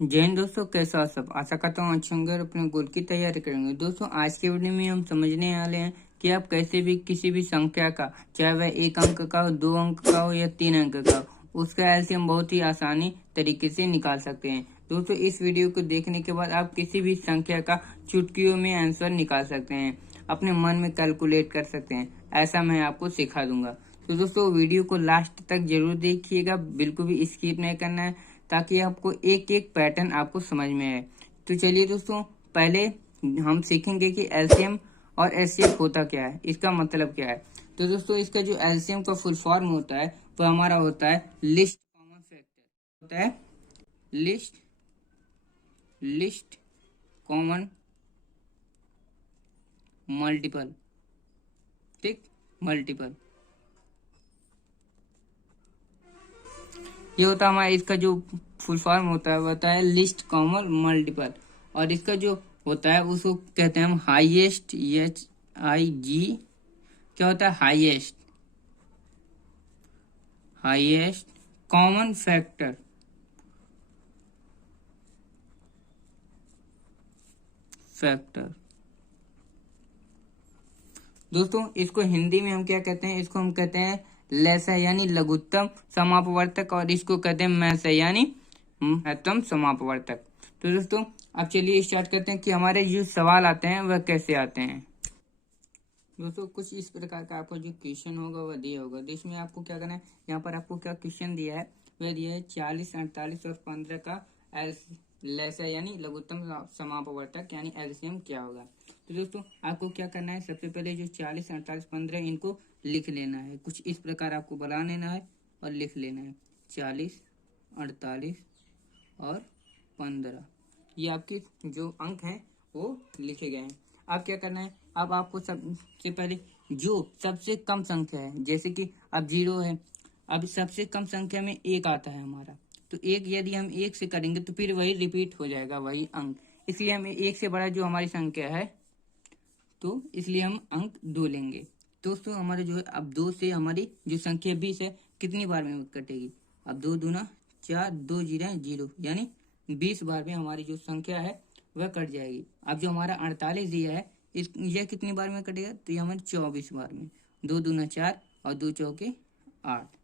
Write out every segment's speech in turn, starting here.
जय हिंद दोस्तों, कैसे हो सब। आशा करता हूँ अच्छे होंगे और अपने गोल की तैयारी करेंगे। दोस्तों, आज के वीडियो में हम समझने वाले हैं कि आप कैसे भी किसी भी संख्या का, चाहे वह 1 अंक का हो, 2 अंक का हो या 3 अंक का हो, उसका एलसीएम बहुत ही आसानी तरीके से निकाल सकते हैं। दोस्तों, इस वीडियो को देखने के बाद आप किसी भी संख्या का चुटकियों में आंसर निकाल सकते हैं, अपने मन में कैलकुलेट कर सकते हैं। ऐसा मैं आपको सिखा दूंगा। तो दोस्तों, वीडियो को लास्ट तक जरूर देखिएगा, बिल्कुल भी स्किप नहीं करना है, ताकि आपको एक एक पैटर्न आपको समझ में आए। तो चलिए दोस्तों, पहले हम सीखेंगे कि एलसीएम और एचसीएफ होता क्या है, इसका मतलब क्या है। तो दोस्तों, इसका जो एलसीएम का फुल फॉर्म होता है वो हमारा होता है लिस्ट कॉमन फैक्टर, होता है लिस्ट कॉमन मल्टीपल। ठीक, मल्टीपल ये होता है हमारा, इसका जो फुल फॉर्म होता है वो होता है लिस्ट कॉमन मल्टीपल। और इसका जो होता है उसको कहते हैं हम हाईएस्ट, HIG। क्या होता है? Highest common factor. दोस्तों, इसको हिंदी में हम क्या कहते हैं? इसको हम कहते हैं लसा यानी लघुत्तम समापवर्तक, और इसको कहते हैं मैस यानी महत्तम समापवर्तक। तो दोस्तों, अब चलिए स्टार्ट करते हैं कि हमारे जो सवाल आते हैं वह कैसे आते हैं। दोस्तों, कुछ इस प्रकार का आपको जो क्वेश्चन होगा वह दिया होगा। तो इसमें आपको क्या करना है, यहाँ पर आपको क्या क्वेश्चन दिया है, वह दिया है 40, 48 और 15 का लसा यानी लघुत्तम समापवर्तक यानी एलसीएम क्या होगा। तो दोस्तों, आपको क्या करना है, सबसे पहले जो 40, 48, 15 इनको लिख लेना है। कुछ इस प्रकार आपको बना लेना है और लिख लेना है। 40, 48 और 15, ये आपके जो अंक हैं वो लिखे गए हैं। अब क्या करना है, अब आपको सबसे पहले जो सबसे कम संख्या है, जैसे कि अब 0 है, अब सबसे कम संख्या में 1 आता है हमारा, तो 1 यदि हम 1 से करेंगे तो फिर वही रिपीट हो जाएगा, वही अंक। इसलिए हम 1 से बड़ा जो हमारी संख्या है, तो इसलिए हम अंक 2 लेंगे। दोस्तों, हमारे जो है अब 2 से हमारी जो संख्या 20 है, कितनी बार में कटेगी? अब 2 दूना 4, 2 जीरो 0, यानी 20 बार में हमारी जो संख्या है वह कट जाएगी। अब जो हमारा 48 दिया है, यह कितनी बार में कटेगा? तो ये हमारे 24 बार में। 2 दूना 4 और 2 चौके 8।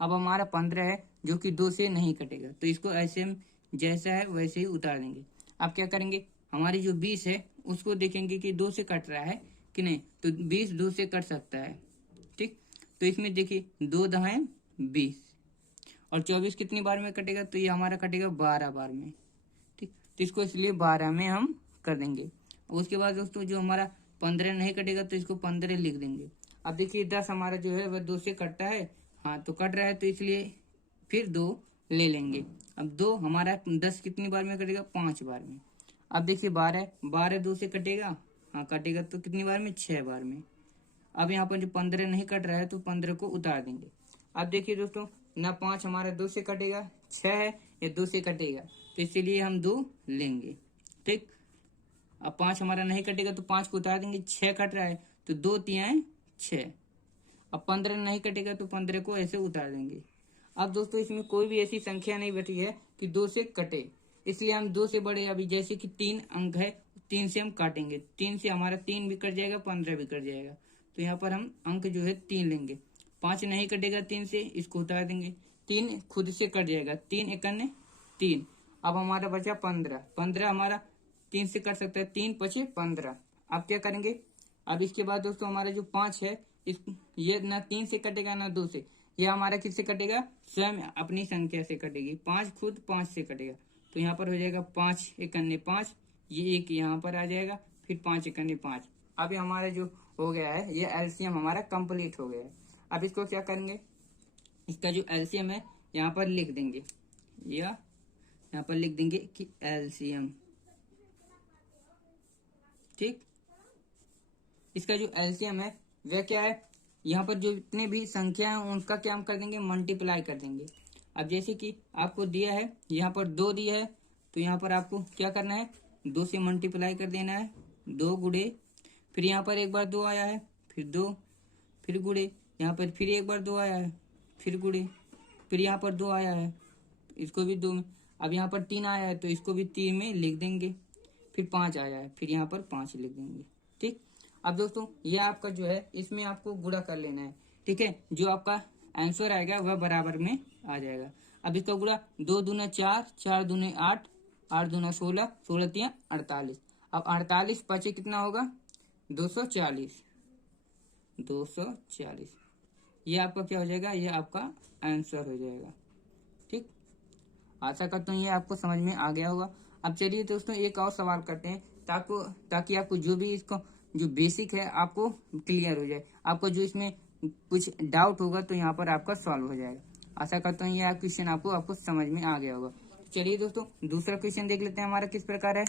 अब हमारा 15 है जो कि 2 से नहीं कटेगा, तो इसको ऐसे जैसा है वैसे ही उतार देंगे। अब क्या करेंगे, हमारी जो 20 है उसको देखेंगे कि 2 से कट रहा है कि नहीं, तो 20 2 से कट सकता है। ठीक, तो इसमें देखिए 2 दहाए 20 और 24 कितनी बार में कटेगा? तो ये हमारा कटेगा 12 बार में। ठीक, तो इसको इसलिए 12 में हम कर देंगे। उसके बाद दोस्तों, जो हमारा 15 नहीं कटेगा तो इसको 15 लिख देंगे। अब देखिए 10 हमारा जो है वह 2 से कटता है, हाँ तो कट रहा है, तो इसलिए फिर 2 ले लेंगे। अब 2 हमारा 10 कितनी बार में कटेगा? 5 बार में। अब देखिए 12 2 से कटेगा, हाँ कटेगा, तो कितनी बार में? 6 बार में। अब यहाँ पर जो 15 नहीं कट रहा है तो 15 को उतार देंगे। अब देखिए दोस्तों, ना 5 हमारा 2 से कटेगा, 6 है, या 2 से कटेगा, तो इसीलिए हम 2 लेंगे। ठीक, अब 5 हमारा नहीं कटेगा तो 5 को उतार देंगे। 6 कट रहा है तो 2 तिहाई 6। अब 15 नहीं कटेगा तो 15 को ऐसे उतार देंगे। अब दोस्तों, इसमें कोई भी ऐसी संख्या नहीं बची है कि 2 से कटे, इसलिए हम 2 से बड़े, अभी जैसे कि 3 अंक है, 3 से हम काटेंगे। 3 से हमारा 3 भी कट जाएगा, 15 भी कट जाएगा, तो यहाँ पर हम अंक जो है 3 लेंगे। 5 नहीं कटेगा 3 से, इसको उतार देंगे। 3 खुद से कट जाएगा, 3 एकन्ने 3। अब हमारा बचा 15। 15 हमारा 3 से कट सकता है, 3 पचे 15। अब क्या करेंगे, अब इसके बाद दोस्तों हमारा जो 5 है, ये ना 3 से कटेगा ना 2 से, ये हमारा किससे कटेगा? स्वयं अपनी संख्या से कटेगी। 5 खुद 5 से कटेगा, तो यहाँ पर हो जाएगा 5 एकन्ने 5, ये एक यहाँ पर आ जाएगा, फिर 5 एकन्ने 5। अब हमारा जो हो गया है, ये एलसीएम हमारा कंप्लीट हो गया है। अब इसको क्या करेंगे, इसका जो एलसीएम है यहाँ पर लिख देंगे, या यहाँ पर लिख देंगे कि एलसीएम। ठीक, इसका जो एलसीएम है वह क्या है, यहाँ पर जो जितने भी संख्या है उनका क्या हम कर देंगे? मल्टीप्लाई कर देंगे। अब जैसे कि आपको दिया है, यहाँ पर 2 दिया है, तो यहाँ पर आपको क्या करना है? 2 से मल्टीप्लाई कर देना है। 2 गुड़े, फिर यहाँ पर एक बार 2 आया है, फिर 2, फिर गुड़े, यहाँ पर फिर एक बार 2 आया है, फिर गुड़े, फिर यहाँ पर 2 आया है, इसको भी 2 में। अब यहाँ पर 3 आया है तो इसको भी 3 में लिख देंगे, फिर 5 आया है फिर यहाँ पर 5 लिख देंगे। ठीक, अब दोस्तों ये आपका जो है इसमें आपको गुणा कर लेना है। ठीक है, जो आपका आंसर आएगा वह बराबर में आ जाएगा। अब इसका गुणा 2 दूना 4, 4 दूने 8, 8 दूना 16, 16 तिया 48। अब 48 पचे कितना होगा 240, 240। ये आपका क्या हो जाएगा, ये आपका आंसर हो जाएगा। ठीक, आशा करता हूँ ये आपको समझ में आ गया होगा। अब चलिए दोस्तों एक और सवाल करते हैं ताकि आपको जो भी इसको जो बेसिक है आपको क्लियर हो जाए। आपको जो इसमें कुछ डाउट होगा तो यहाँ पर आपका सॉल्व हो जाएगा। आशा करता हूँ ये क्वेश्चन आपको समझ में आ गया होगा। चलिए दोस्तों दूसरा क्वेश्चन देख लेते हैं हमारा किस प्रकार है।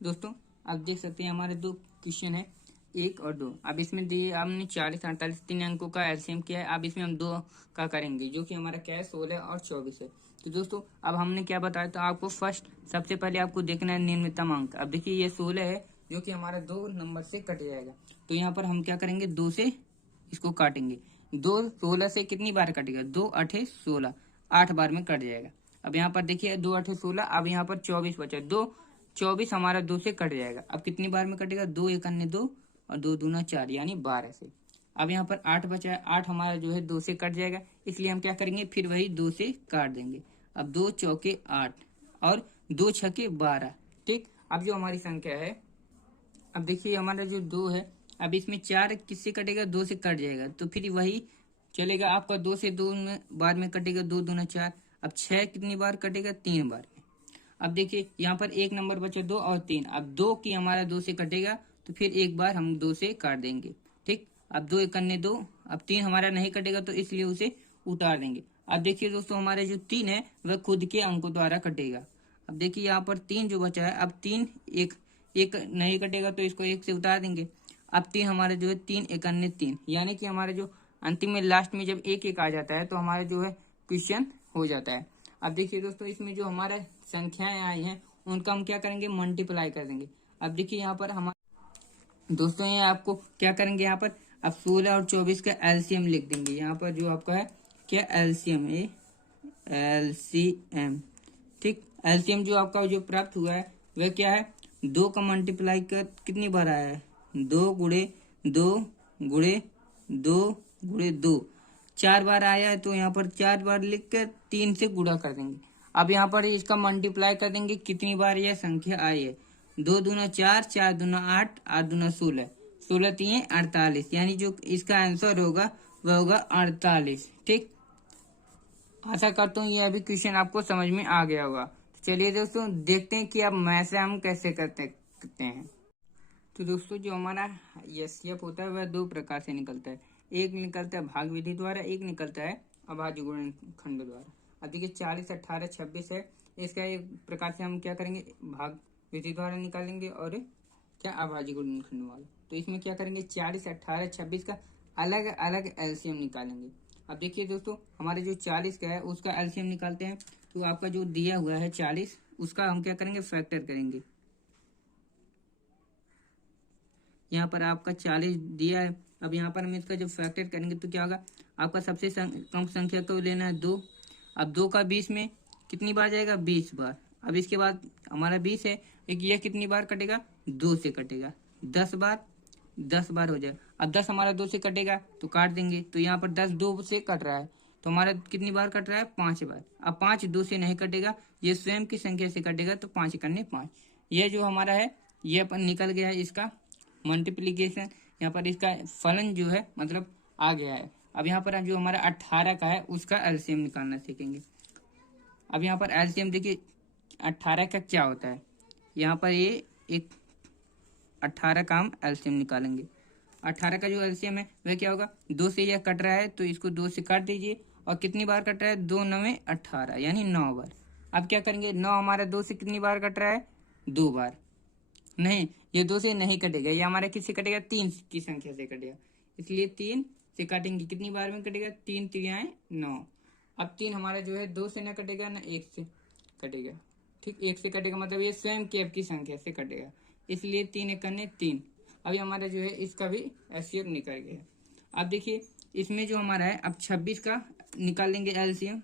दोस्तों आप देख सकते हैं हमारे 2 क्वेश्चन है, 1 और 2। अब इसमें दिए हमने 40, 48 3 अंकों का एलसीएम किया है। अब इसमें हम 2 का करेंगे जो कि हमारा क्या है 16 और 24 है। तो दोस्तों अब हमने क्या बताया, तो आपको फर्स्ट सबसे पहले आपको देखना है न्यूनतम अंक। अब देखिए ये 16 है जो कि हमारा 2 नंबर से कट जाएगा। तो यहाँ पर हम क्या करेंगे 2 से इसको काटेंगे। 2 16 से कितनी बार कटेगा 2 8 16, 8 बार में कट जाएगा। अब यहाँ पर देखिए 2 8 16, अब यहाँ पर 24 बचा, 2 24 हमारा 2 से कट जाएगा। अब कितनी बार में कटेगा 2 1 2 और 2 दूना 4 यानी 12 से। अब यहाँ पर 8 बचा है, 8 हमारा जो है 2 से कट जाएगा, इसलिए हम क्या करेंगे फिर वही 2 से काट देंगे। अब 2 चौके 8 और 2 छके 12। ठीक, अब जो हमारी संख्या है, अब देखिए हमारा जो 2 है, अब इसमें 4 किससे कटेगा 2 से कट जाएगा, तो फिर वही चलेगा आपका 2 से 2 बार में कटेगा, 2 दूना 4। अब 6 कितनी बार कटेगा 3 बार में। अब देखिए यहाँ पर 1 नंबर बचा 2 और 3। अब 2 की हमारा 2 से कटेगा तो फिर एक बार हम 2 से काट देंगे। ठीक, अब 2 1 2, अब 3 हमारा नहीं कटेगा तो इसलिए उसे उतार देंगे। अब देखिए दोस्तों हमारे जो 3 है वह खुद के अंकों द्वारा कटेगा। अब देखिए यहाँ पर 3 जो बचा है, अब 3 एक नहीं कटेगा तो इसको 1 से उतार देंगे। अब 3 हमारे जो है 3 1 3, यानी कि हमारे जो अंतिम में लास्ट में जब 1 1 आ जाता है तो हमारा जो है क्वेश्चन हो जाता है। अब देखिए दोस्तों इसमें जो हमारा संख्याएं आई हैं उनका हम क्या करेंगे मल्टीप्लाई कर देंगे। अब देखिए यहाँ पर हमारे दोस्तों ये आपको क्या करेंगे, यहाँ पर अब 16 और 24 का एलसीएम लिख देंगे। यहाँ पर जो आपका है क्या एलसीएम है, एलसीएम। ठीक, एलसीएम जो आपका जो प्राप्त हुआ है वह क्या है 2 का मल्टीप्लाई कर कितनी बार आया है 2 गुणे 2 गुणे 2 गुणे 2, 4 बार आया है। तो यहाँ पर 4 बार लिख कर 3 से गुणा कर देंगे। अब यहाँ पर इसका मल्टीप्लाई कर देंगे कितनी बार यह संख्या आई है, 2 दूना 4, 4 दूना 8, 8 दूना 16, 16 तीन 48, यानी जो इसका आंसर होगा वह होगा 48। ठीक, आशा करता हूँ ये अभी क्वेश्चन आपको समझ में आ गया होगा। तो चलिए दोस्तों देखते हैं कि अब मैथ से हम कैसे करते हैं। तो दोस्तों जो हमारा एचसीएफ होता है वह 2 प्रकार से निकलता है, एक निकलता है भाग विधि द्वारा, एक निकलता है अभाज्य गुणनखंड द्वारा। अब देखिए 40 18 26 है, इसका एक प्रकार से हम क्या करेंगे भाग विधि द्वारा निकालेंगे और क्या अभाज्य गुणनखंड वाला। तो इसमें क्या करेंगे 40 18 26 का अलग अलग एलसीएम निकालेंगे। अब देखिए दोस्तों हमारे जो 40 का है उसका एलसीएम निकालते हैं। तो आपका जो दिया हुआ है 40, उसका हम क्या करेंगे फैक्टर करेंगे। यहाँ पर आपका 40 दिया है, अब यहाँ पर हम इसका जब फैक्टर करेंगे तो क्या होगा, आपका सबसे कम संख्या को लेना है 2। अब 2 का 20 में कितनी बार जाएगा 20 बार। अब इसके बाद हमारा 20 है, एक ये कितनी बार कटेगा 2 से कटेगा, 10 बार 10 बार हो जाएगा। अब 10 हमारा 2 से कटेगा तो काट देंगे, तो यहाँ पर 10 2 से कट रहा है तो हमारा कितनी बार कट रहा है 5 बार। अब 5 2 से नहीं कटेगा, ये स्वयं की संख्या से कटेगा तो 5 करने 5। यह जो हमारा है ये अपन निकल गया है इसका मल्टीप्लीकेशन, यहाँ पर इसका फलन जो है मतलब आ गया है। अब यहाँ पर जो हमारा 18 का है उसका एलसीएम निकालना सीखेंगे। अब यहाँ पर एलसीएम देखिए 18 का क्या होता है, यहाँ पर ये एक 18 का हम एलसीएम निकालेंगे। 18 का जो एलसीएम है वह क्या होगा, 2 से यह कट रहा है तो इसको 2 से काट दीजिए, और कितनी बार कट रहा है 2 9 18 यानी 9 बार। अब क्या करेंगे 9 हमारा 2 से कितनी बार कट रहा है 2 बार, नहीं ये 2 से नहीं कटेगा, ये हमारा किससे कटेगा 3 की संख्या से कटेगा, इसलिए 3 से काटेंगे, कितनी बार में कटेगा 3 3 9। अब 3 हमारा जो है 2 से न कटेगा ना 1 से कटेगा। ठीक, 1 से कटेगा मतलब ये स्वयं केव की संख्या से कटेगा, इसलिए 3 1 3। अभी हमारा जो है इसका भी एलसीएम निकल गया। अब देखिए इसमें जो हमारा है अब 26 का निकाल लेंगे एलसीएम।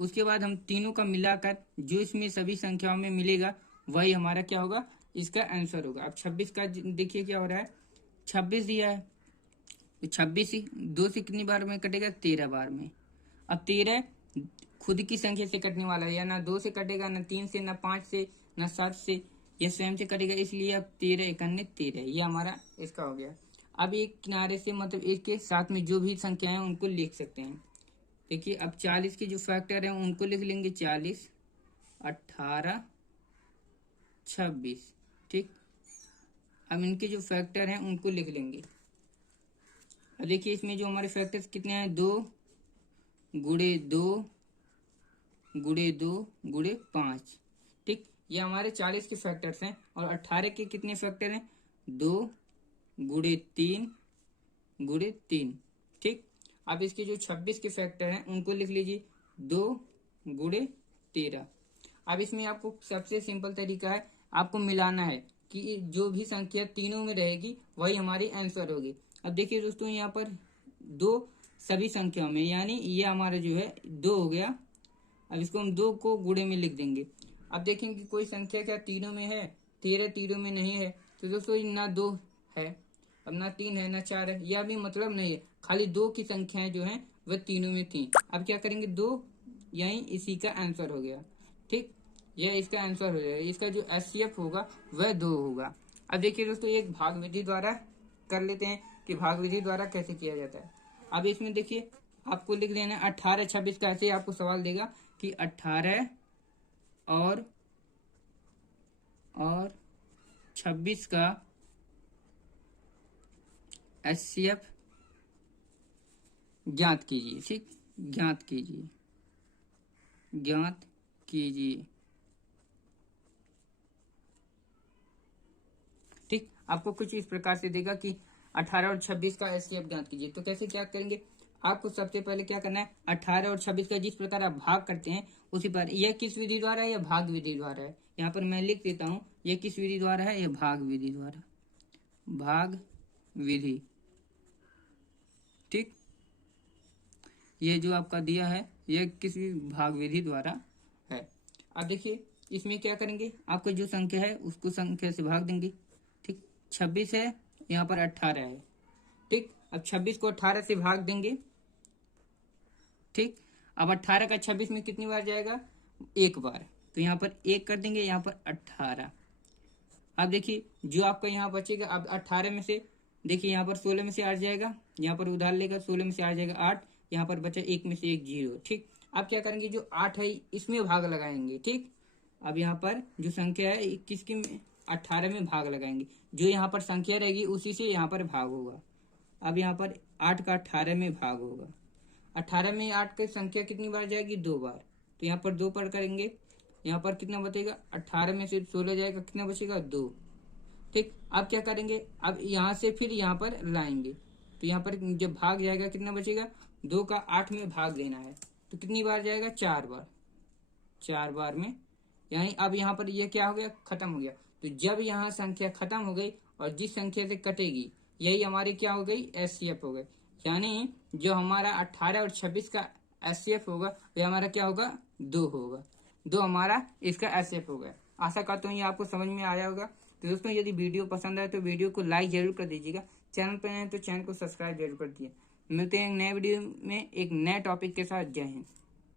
उसके बाद हम तीनों का मिलाकर जो इसमें सभी संख्याओं में मिलेगा वही हमारा क्या होगा, इसका आंसर होगा। अब 26 का देखिए क्या हो रहा है, 26 दिया है तो 26 ही 2 से कितनी बार में कटेगा, 13 बार में। अब 13 खुद की संख्या से कटने वाला है, या ना 2 से कटेगा, ना 3 से, ना 5 से, ना 7 से, यह स्वयं से कटेगा, इसलिए अब 13 इकन्ने 13, ये हमारा इसका हो गया। अब एक किनारे से मतलब इसके साथ में जो भी संख्या है उनको लिख सकते हैं। देखिए अब 40 के जो फैक्टर है उनको लिख लेंगे 40, 18, 26। ठीक, अब इनके जो फैक्टर हैं उनको लिख लेंगे। अब देखिए इसमें जो हमारे फैक्टर्स कितने हैं, 2 गुणे 2 गुणे 2 गुणे 5। ठीक, ये हमारे 40 के फैक्टर्स हैं। और 18 के कितने फैक्टर हैं, 2 गुणे 3 गुणे 3। ठीक, अब इसके जो 26 के फैक्टर हैं उनको लिख लीजिए, 2 गुणे 13। अब इसमें आपको सबसे सिंपल तरीका है, आपको मिलाना है कि जो भी संख्या तीनों में रहेगी वही हमारी आंसर होगी। अब देखिए दोस्तों यहाँ पर 2 सभी संख्याओं में, यानी ये हमारा जो है 2 हो गया। अब इसको हम 2 को गुणे में लिख देंगे। अब देखेंगे कोई संख्या क्या तीनों में है, 13 तीनों में नहीं है, तो दोस्तों ना 2 है, अब ना 3 है, ना 4 है, यह भी मतलब नहीं है, खाली 2 की संख्याएं जो हैं वह तीनों में थी। अब क्या करेंगे, 2 यही इसी का आंसर हो गया। ठीक, यह इसका आंसर हो जाएगा, इसका जो HCF होगा वह 2 होगा। अब देखिए दोस्तों एक भाग विधि द्वारा कर लेते हैं कि भाग विधि द्वारा कैसे किया जाता है। अब इसमें देखिए आपको लिख लेना 18 26 का, ऐसे आपको सवाल देगा कि 18 और 26 का HCF ज्ञात कीजिए। ठीक, ज्ञात कीजिए, ज्ञात कीजिए। ठीक, आपको कुछ इस प्रकार से देगा कि 18 और 26 का HCF ज्ञात कीजिए। तो कैसे क्या करेंगे, आपको सबसे पहले क्या करना है, 18 और 26 का जिस प्रकार आप भाग करते हैं उसी पर, यह किस विधि द्वारा है, यह भाग विधि द्वारा है। यहाँ पर मैं लिख देता हूं, यह किस विधि द्वारा है, यह भाग विधि द्वारा, भाग विधि। ठीक, ये जो आपका दिया है यह किसी भाग विधि द्वारा है। अब देखिए इसमें क्या करेंगे, आपको जो संख्या है उसको संख्या से भाग देंगे। ठीक, 26 है, यहाँ पर 18 है। ठीक, अब 26 को 18 से भाग देंगे। ठीक, अब 18 का 26 में कितनी बार जाएगा, एक बार, तो यहाँ पर 1 कर देंगे, यहाँ पर 18। अब देखिए जो आपका यहाँ बचेगा, अब 18 में से देखिए यहाँ पर 16 में से 8 जाएगा, यहाँ पर उधार लेगा, 16 में से 8 जाएगा 8, यहाँ पर बचा 1 में से 1 0। ठीक, अब क्या करेंगे, जो 8 है इसमें भाग लगाएंगे। ठीक, अब यहाँ पर जो संख्या है 21 की 18 में भाग लगाएंगे, जो यहाँ पर संख्या रहेगी उसी से यहाँ पर भाग होगा। अब यहाँ पर 8 का 18 में भाग होगा, 18 में 8 की संख्या कितनी बार जाएगी, 2 बार, तो यहाँ पर 2 पर करेंगे, यहाँ पर कितना बचेगा, 18 में से 16 जाएगा, कितना बचेगा, 2। ठीक, अब क्या करेंगे, अब यहाँ से फिर यहाँ पर लाएंगे, तो यहाँ पर जब भाग जाएगा कितना बचेगा, 2 का 8 में भाग देना है, तो कितनी बार जाएगा, 4 बार, 4 बार में, यानी अब यहाँ पर यह क्या हो गया, खत्म हो गया। तो जब यहाँ संख्या खत्म हो गई और जिस संख्या से कटेगी यही हमारी क्या हो गई, HCF हो गई। यानी जो हमारा 18 और 26 का HCF होगा वह हमारा क्या होगा, 2 होगा, 2 हमारा इसका HCF होगा। आशा करता हूँ ये आपको समझ में आया होगा। तो दोस्तों यदि वीडियो पसंद आए तो वीडियो को लाइक जरूर कर दीजिएगा, चैनल पर नए तो चैनल को सब्सक्राइब जरूर कर दिए। मिलते हैं एक नए वीडियो में एक नए टॉपिक के साथ। जय हिंद।